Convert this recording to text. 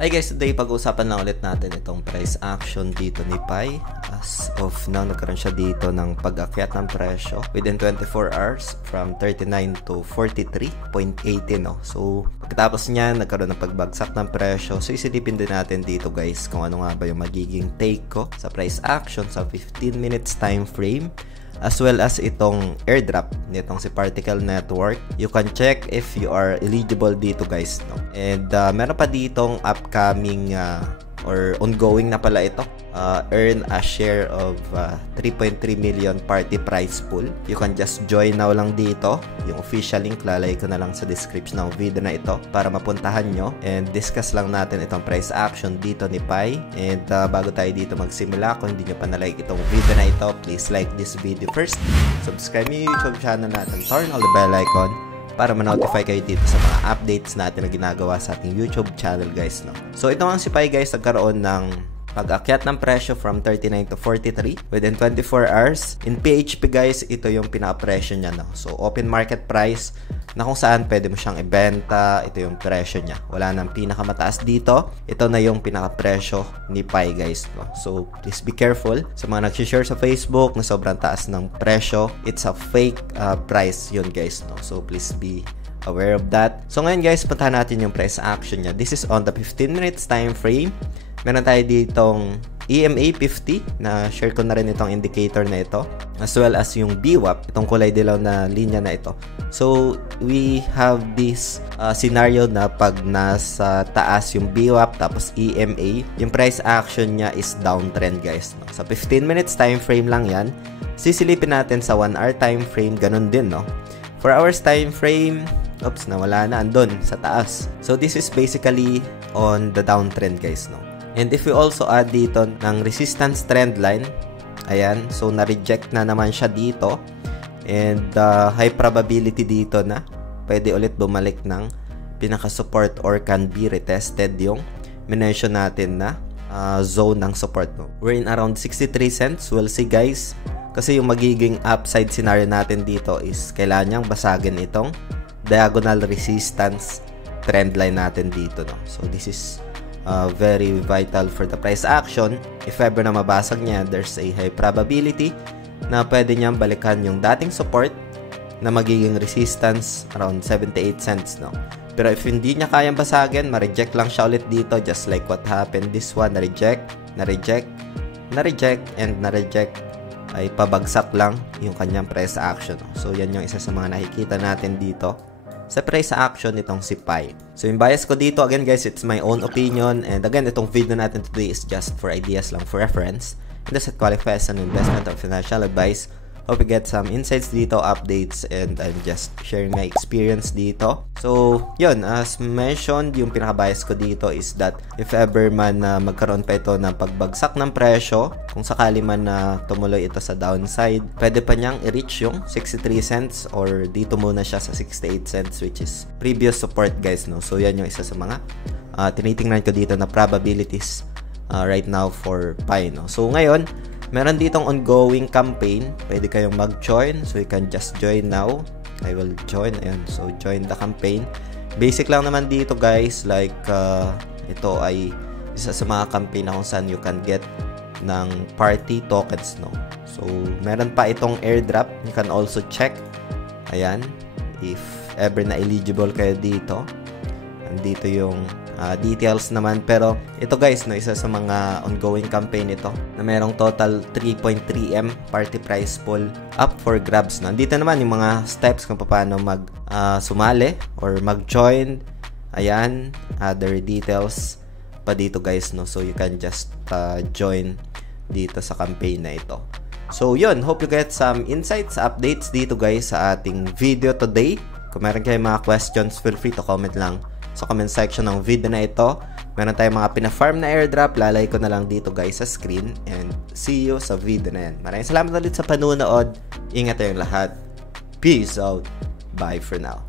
Hi guys, today pag-uusapan lang ulit natin itong price action dito ni Pi. As of now, nagkaroon siya dito ng pag-akyat ng presyo within 24 hours from 39 to 43.80 no. So, pagkatapos niyan, nagkaroon ng pagbagsak ng presyo. So, isilipin din natin dito guys kung ano nga ba yung magiging take ko sa price action sa 15 minutes time frame, as well as itong airdrop nitong si Particle Network. You can check if you are eligible dito guys, no? And meron pa ditong upcoming or ongoing na pala ito, earn a share of 3.3 million party prize pool. You can just join now lang dito. Yung official link lalagay ko na lang sa description ng video na ito para mapuntahan nyo and discuss lang natin itong price action dito ni Pi. And bago tayo dito magsimula, kung hindi nyo pa na-like itong video na ito, please like this video first, subscribe nyo yung YouTube channel natin, turn on the bell icon para ma-notify kayo dito sa mga updates natin na ginagawa sa ating YouTube channel guys, no? So ito nga si Pi guys, nagkaroon ng pag-akyat ng presyo from 39 to 43 within 24 hours. In PHP guys, ito yung pinaka-presyo niya, no? So open market price na kung saan pwede mo siyang ibenta. Ito yung presyo niya. Wala nang pinakamataas dito. Ito na yung pinaka-presyo ni Pi guys, no? So please be careful sa mga nag-share sa Facebook na sobrang taas ng presyo. It's a fake price yun guys, no? So please be aware of that. So ngayon guys, puntahan natin yung price action niya. This is on the 15 minutes time frame. Meron tayo ditong EMA 50 na share ko na rin itong indicator na ito, as well as yung VWAP, itong kulay dilaw na linya na ito. So we have this scenario na pag nasa taas yung VWAP tapos EMA, yung price action niya is downtrend guys, no? Sa 15 minutes time frame lang yan. Sisilipin natin sa 1 hour time frame, ganun din, no? 4 hours time frame, oops, nawala na, andun sa taas. So this is basically on the downtrend guys, no? And if we also add dito ng resistance trend line, ayan, so na-reject na naman siya dito. And high probability dito na pwede ulit bumalik ng pinaka-support or can be retested yung minention natin na zone ng support. No? We're in around 63 cents. We'll see guys. Kasi yung magiging upside scenario natin dito is kailangan niyang basagin itong diagonal resistance trend line natin dito. No? So this is very vital for the price action. If ever na mabasag niya, there's a high probability na pwede niyang balikan yung dating support na magiging resistance around 78 cents, no? Pero if hindi niya kayang basagin, ma-reject lang siya ulit dito, just like what happened this one. Na-reject, na-reject, na-reject, and na-reject, ay pabagsak lang yung kanyang price action, no? So yan yung isa sa mga nakikita natin dito sa price action nitong si Pi. So yung bias ko dito, again guys, it's my own opinion, and again, itong video natin today is just for ideas lang, for reference. It doesn't qualify as an investment or financial advice. Hope you get some insights dito, updates, and I'm just sharing my experience dito. So yun, as mentioned, yung pinaka-bias ko dito is that if ever man magkaroon pa ito ng pagbagsak ng presyo, kung sakali man na tumuloy ito sa downside, pwede pa niyang i-reach yung 63 cents or dito muna siya sa 68 cents, which is previous support guys, no? So yan yung isa sa mga tinitingnan ko dito na probabilities right now for Pi, no? So ngayon, meron ditong ongoing campaign. Pwede kayong mag-join. So you can just join now. I will join. Ayan. So join the campaign. Basic lang naman dito guys. Like ito ay isa sa mga campaign na kung saan you can get ng party tokens, no? So meron pa itong airdrop. You can also check. Ayan. If ever na eligible kayo dito. Andito yung details naman, pero ito guys, no, isa sa mga ongoing campaign ito na merong total 3.3M party prize pool up for grabs, no? Dito naman yung mga steps kung paano mag sumali or mag-join. Ayan, other details pa dito guys, no? So you can just join dito sa campaign na ito. So yun, hope you get some insights, updates dito guys sa ating video today. Kung meron kayong mga questions, feel free to comment lang sa comment section ng video na ito. Meron tayong mga pina-farm na airdrop, lalay ko na lang dito guys sa screen, and see you sa video na yan. Maraming salamat ulit sa panunood. Ingat tayong lahat. Peace out. Bye for now.